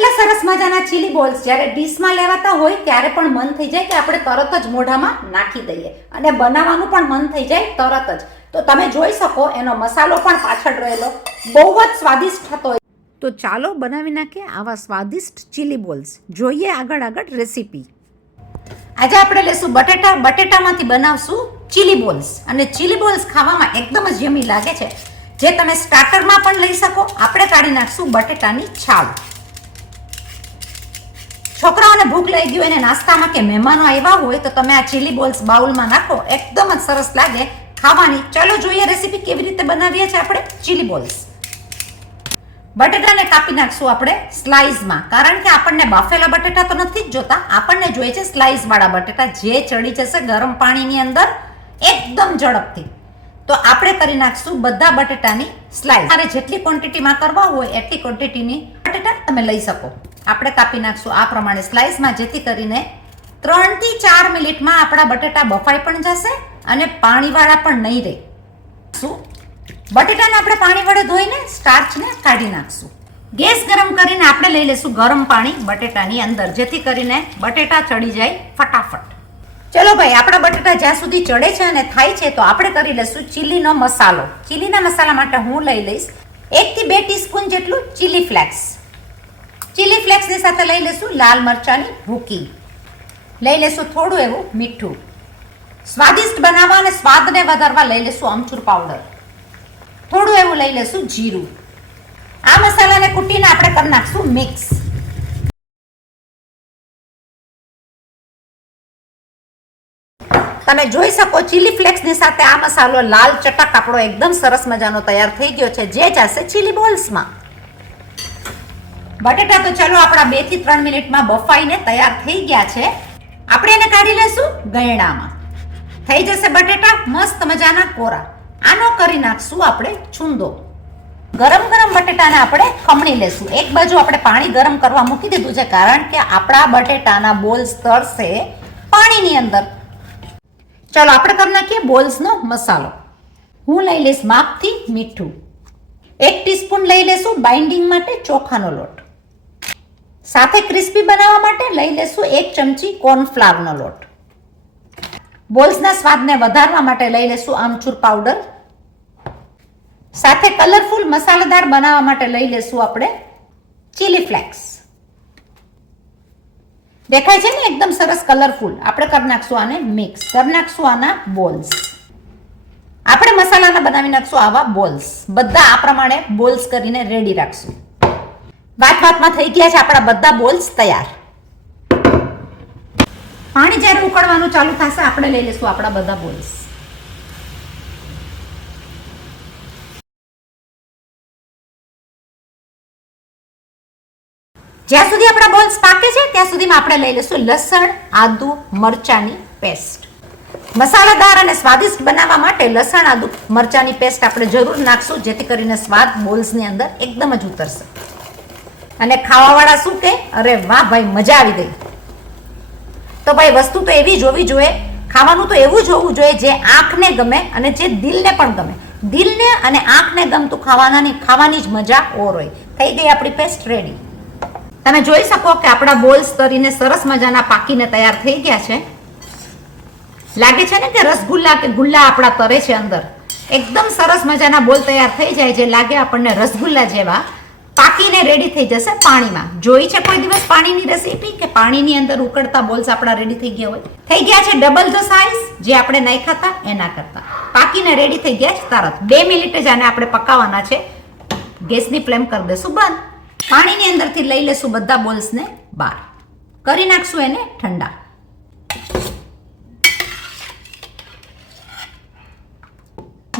આટલા સરસ મજાના ચીલી બોલ્સ જ્યારે ડીશમાં લેવાતા હોય ત્યારે પણ મન થઈ જાય કે આપણે તરત જ મોઢામાં નાખી દઈએ અને બનાવવાનું પણ મન થઈ જાય તરત જ. તો તમે જોઈ શકો એનો મસાલો પણ પાછળ રહેલો બહુ જ સ્વાદિષ્ટ હતો. તો ચાલો બનાવી નાખીએ આવા સ્વાદિષ્ટ ચીલી બોલ્સ. જોઈએ આગળ રેસીપી. આજે આપણે લેશું બટેટામાંથી બનાવશું ચીલી બોલ્સ. અને ચીલી બોલ્સ ખાવામાં એકદમ જ યમી લાગે છે, જે તમે સ્ટાર્ટરમાં પણ લઈ શકો. આપણે કાઢી નાખશું બટેટાની છાલ. છોકરાઓને ભૂખ લઈ ગયું અને નાસ્તામાં કે મહેમાનો આવ્યા હોય તો તમે આ ચીલી બોલ્સ બાઉલમાં નાખો, એકદમ જ સરસ લાગે ખાવાની. ચલો જોઈએ રેસીપી કેવી રીતે બનાવીએ છીએ આપણે ચીલી બોલ્સ. બટેટાને કાપી નાખશું આપણે સ્લાઇસમાં, કારણ કે આપણને બાફેલા બટેટા તો નથી જ જોતા, આપણને જોઈએ છે સ્લાઇસ વાળા બટેટા, જે ચડી જશે ગરમ પાણીની અંદર એકદમ ઝડપથી. તો આપણે કરી નાખશું બધા બટેટાની સ્લાઇસ. તમારે જેટલી ક્વોન્ટિટીમાં કરવા હોય એટલી ક્વોન્ટિટીની બટેટા તમે લઈ શકો. આપણે કાપી નાખશું આ પ્રમાણે સ્લાઇસમાં, જેથી કરીને 3 થી 4 મિનિટમાં આપણા બટેટા બફાઈ પણ જશે અને પાણીવાળા પણ નહીં રહે. શું બટેટાને આપણે પાણી વડે ધોઈને સ્ટાર્ચને કાઢી નાખશું. ગેસ ગરમ કરીને આપણે લઈ લેશું ગરમ પાણી બટેટાની અંદર, જેથી કરીને બટેટા ચડી જાય ફટાફટ. ચલો ભાઈ, આપણા બટેટા જ્યાં સુધી ચડે છે અને થાય છે તો આપણે કરી લઈશું ચીલીનો મસાલો. ચીલીના મસાલા માટે હું લઈ લઈશ 1 થી 2 ટીસ્પૂન જેટલું ચીલી ફ્લેક્સ. ચીલી ફ્લેક્સની સાથે લઈ લેશું લાલ મરચાની ભૂકી. લઈ લેશું થોડું એવું મીઠું. સ્વાદિષ્ટ બનાવવા અને સ્વાદને વધારવા લઈ લેશું આમચૂર પાવડર. થોડું એવું લઈ લેશું જીરું. આ મસાલાને કૂટીને આપણે કરી નાખશું મિક્સ. તમે જોઈ શકો ચીલી ફ્લેક્સની સાથે આ મસાલો લાલ ચટક આપણો એકદમ સરસ મજાનો તૈયાર થઈ ગયો છે, જે જશે ચીલી બોલ્સમાં. બટેટા તો ચલો આપણા 2 થી 3 મિનિટમાં બફાઈને તૈયાર થઈ ગયા છે. આપણે એને કાઢી લેશું ગયણામાં. થઈ જશે બટેટા મસ્ત મજાના કોરા. આનો કરી નાખશું આપણે છૂંદો. ગરમ બટેટાને આપણે ખમણી લેશું. એક બાજુ આપણે પાણી ગરમ કરવા મૂકી દીધું છે, કારણ કે આપણા બટેટાના બોલ્સ તરશે પાણીની અંદર. ચલો આપણે કરી નાખીએ બોલ્સનો મસાલો. હું લઈ લઈશ માપથી મીઠું. 1 ટીસ્પૂન લઈ લેશું બાઇન્ડિંગ માટે ચોખાનો લોટ. સાથે ક્રિસ્પી બનાવવા માટે લઈ લેશું 1 ચમચી કોર્નફ્લાવરનો લોટ. બોલ્સના સ્વાદને વધારવા માટે લઈ લેશું આમચૂર પાવડર. સાથે કલરફુલ મસાલેદાર બનાવવા માટે લઈ લેશું આપણે ચીલી ફ્લેક્સ. દેખાય છે ને એકદમ સરસ કલરફુલ. આપણે કરી નાખશું આને મિક્સ. કરી નાખશું આના બોલ્સ. આપણે મસાલાના બનાવી નાખશું આવા બોલ્સ. બધા આ પ્રમાણે બોલ્સ કરીને રેડી રાખશું. વાતમાં થઈ ગયા છે આપણા બધા બોલ્સ તૈયાર. પાણી જ્યારે ઉકળવાનું ચાલુ થશે આપણે લઈ લેશું આપણા બધા બોલ્સ. જ્યાં સુધી આપણા બોલ્સ પાકે છે ત્યાં સુધીમાં આપણે લઈ લેશું લસણ આદુ મરચાની પેસ્ટ. મસાલાદાર અને સ્વાદિષ્ટ બનાવવા માટે લસણ આદુ મરચાની પેસ્ટ આપણે જરૂર નાખશું, જેથી કરીને સ્વાદ બોલ્સની અંદર એકદમ જ ઉતરશે. અને ખાવાવાળા શું કે અરે વાહ ભાઈ મજા આવી ગઈ. તો ભાઈ વસ્તુ તો એવી જોવી જોઈએ, ખાવાનું તો એવું જોવું જોઈએ જે આંખને ગમે અને જે દિલને પણ ગમે. દિલને અને આંખને ગમતું ખાવાની જ મજા ઓર હોય. થઈ ગઈ આપણી પેસ્ટ રેડી. તમે જોઈ શકો કે આપણા બોલ્સ તરીને સરસ મજાના પાકીને તૈયાર થઈ ગયા છે. લાગે છે ને કે રસગુલ્લા કે ગુલ્લા આપણા તરે છે અંદર. એકદમ સરસ મજાના બોલ તૈયાર થઈ જાય, જે લાગે આપણને રસગુલ્લા જેવા, પાકીને રેડી થઈ જશે પાણીમાં. જોઈ છે કોઈ દિવસ પાણીની રેસીપી કે પાણીની અંદર ઉકળતા બોલ્સ આપણા રેડી થઈ ગયા હોય? થઈ ગયા છે ડબલ ધ સાઇઝ જે આપણે નાખ્યા હતા એના કરતા. પાકીને રેડી થઈ ગયા છે તરત. 2 મિનિટ જ આને આપણે પકાવવાના છે. ગેસની ફ્લેમ કરી દેશું બંધ. પાણીની અંદરથી લઈ લેશું બધા બોલ્સને બહાર. કરી નાખશું એને ઠંડા.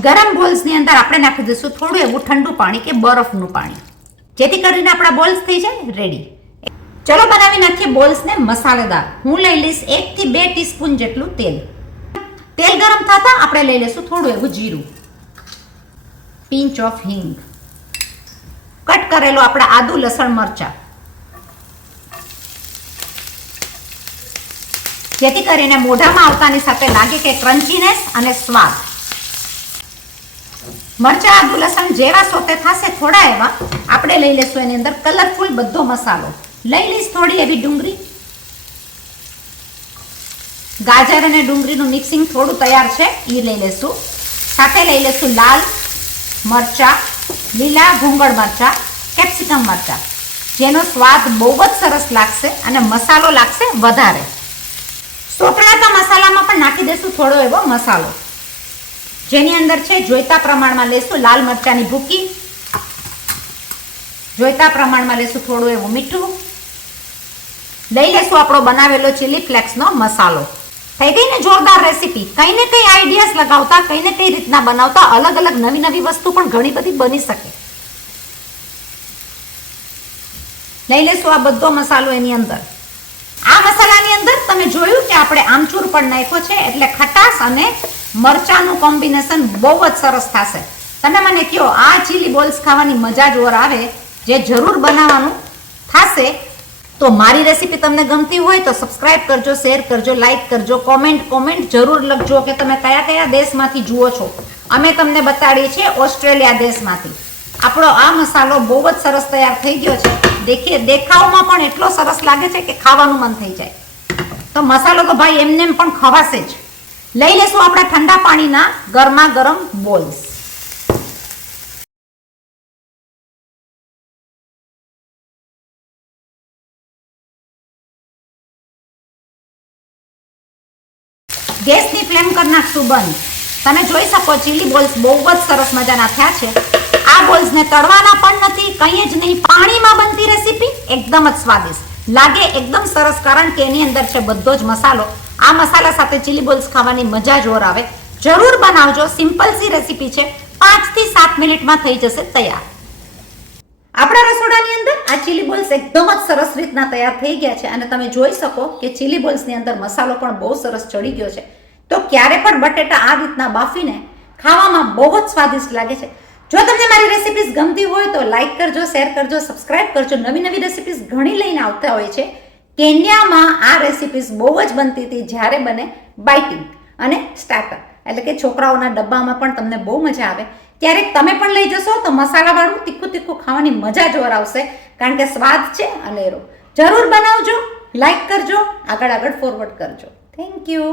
ગરમ બોલ્સની અંદર આપણે નાખી દઈશું થોડું એવું ઠંડુ પાણી કે બરફનું પાણી, જેથી કરીને આપણા બોલ્સ થઈ જાય રેડી. ચલો બનાવી નાખીએ બોલ્સને મસાલેદાર. હું લઈ લઈશ 1 થી 2 ટીસ્પૂન જેટલું તેલ. તેલ ગરમ થતા આપણે લઈ લઈશું થોડું એવું જીરું, પિંચ ઓફ હિંગ, કટ કરેલો આપણા આદુ લસણ મરચા, જેથી કરીને મોઢામાં આવતાની સાથે લાગે કે ક્રન્ચીનેસ અને સ્વાદ. મરચા આદુ લસણ જેવા સોતે થશે થોડા એવા આપણે લઈ લેશું એની અંદર કલરફુલ બધો મસાલો. લઈ લઈશ થોડી એવી ડુંગળી, ગાજર અને ડુંગળીનું મિક્સિંગ થોડું તૈયાર છે એ લઈ લેશું. સાથે લઈ લેશું લાલ મરચા, લીલા ભૂંગળ મરચા, કેપ્સિકમ મરચા, જેનો સ્વાદ બહુ જ સરસ લાગશે અને મસાલો લાગશે વધારે. સોકળાતા મસાલામાં પણ નાખી દેશું થોડો એવો મસાલો, જેની અંદર છે જોઈતા પ્રમાણમાં લેશું લાલ મરચાની ભૂકી, જોઈતા પ્રમાણમાં લેશું થોડું એવું મીઠું, લઈ લેશું આપણો બનાવેલો ચીલી ફ્લેક્સનો મસાલો. થઈ ગઈ ને જોરદાર રેસીપી. કઈ ને કઈ આઈડિયાસ લગાવતા, કઈ ને કઈ રીતના બનાવતા, અલગ અલગ નવી નવી વસ્તુ પણ ઘણી બધી બની શકે. લઈ લેશું આ બધો મસાલો એની અંદર. આ મસાલાની અંદર તમે જોયું કે આપણે આમચૂર પણ નાખ્યો છે, એટલે ખટાશ અને મરચાનું કોમ્બિનેશન બહુ જ સરસ થશે. તમે મને કહો આ ચીલી બોલ્સ ખાવાની મજા જ ઓર આવે, જે જરૂર બનાવવાનું થશે. તો મારી રેસીપી તમને ગમતી હોય તો સબસ્ક્રાઇબ કરજો, શેર કરજો, લાઈક કરજો, કોમેન્ટ જરૂર લખજો કે તમે કયા કયા દેશમાંથી જુઓ છો. અમે તમને બતાડીએ છીએ ઓસ્ટ્રેલિયા દેશમાંથી. આપણો આ મસાલો બહુ જ સરસ તૈયાર થઈ ગયો છે. દેખાવમાં પણ એટલો સરસ લાગે છે કે ખાવાનું મન થઈ જાય. તો મસાલો તો ભાઈ એમને પણ ખવાશે જ. લઈ લેશું આપણા ઠંડા પાણીના ગરમા ગરમ બોલ્સ. ગેસની ફ્લેમ કરી નાખશું બંધ. તમે જોઈ શકો ચીલી બોલ્સ બહુ જ સરસ મજાના થયા છે. આ બોલ્સને તળવાના પણ નથી, કંઈ જ નહીં, પાણીમાં બનતી રેસીપી એકદમ જ સ્વાદિષ્ટ લાગે, એકદમ સરસ, કારણ કે એની અંદર છે બધો જ મસાલો. આ મસાલા સાથે ચીલી બોલ્સ ખાવાની મજા જોર આવે. જરૂર બનાવજો, સિમ્પલ સી રેસીપી છે, 5 થી 7 મિનિટમાં થઈ જશે તૈયાર. આપણા રસોડાની અંદર આ ચીલી બોલ્સ એકદમ જ સરસ રીતના તૈયાર થઈ ગયા છે અને તમે જોઈ શકો કે ચીલી બોલ્સની અંદર મસાલો પણ બહુ સરસ ચડી ગયો છે. તો ક્યારે પણ બટેટા આ રીતના બાફીને ખાવામાં બહુ જ સ્વાદિષ્ટ લાગે છે. જો તમને મારી રેસિપીઝ ગમતી હોય તો લાઈક કરજો, શેર કરજો, સબસ્ક્રાઇબ કરજો. નવી નવી રેસિપીઝ ઘણી લઈને આવતા હોય છે. કેન્યામાં આ રેસિપીઝ બહુ જ બનતી હતી જ્યારે બને બાઇટિંગ અને સ્ટાર્ટર, એટલે કે છોકરાઓના ડબ્બામાં પણ તમને બહુ મજા આવે. ક્યારેક તમે પણ લઈ જશો તો મસાલાવાળું તીખું તીખું ખાવાની મજા જોર આવશે, કારણ કે સ્વાદ છે અનેરો. જરૂર બનાવજો, લાઈક કરજો, આગળ ફોરવર્ડ કરજો. Thank you.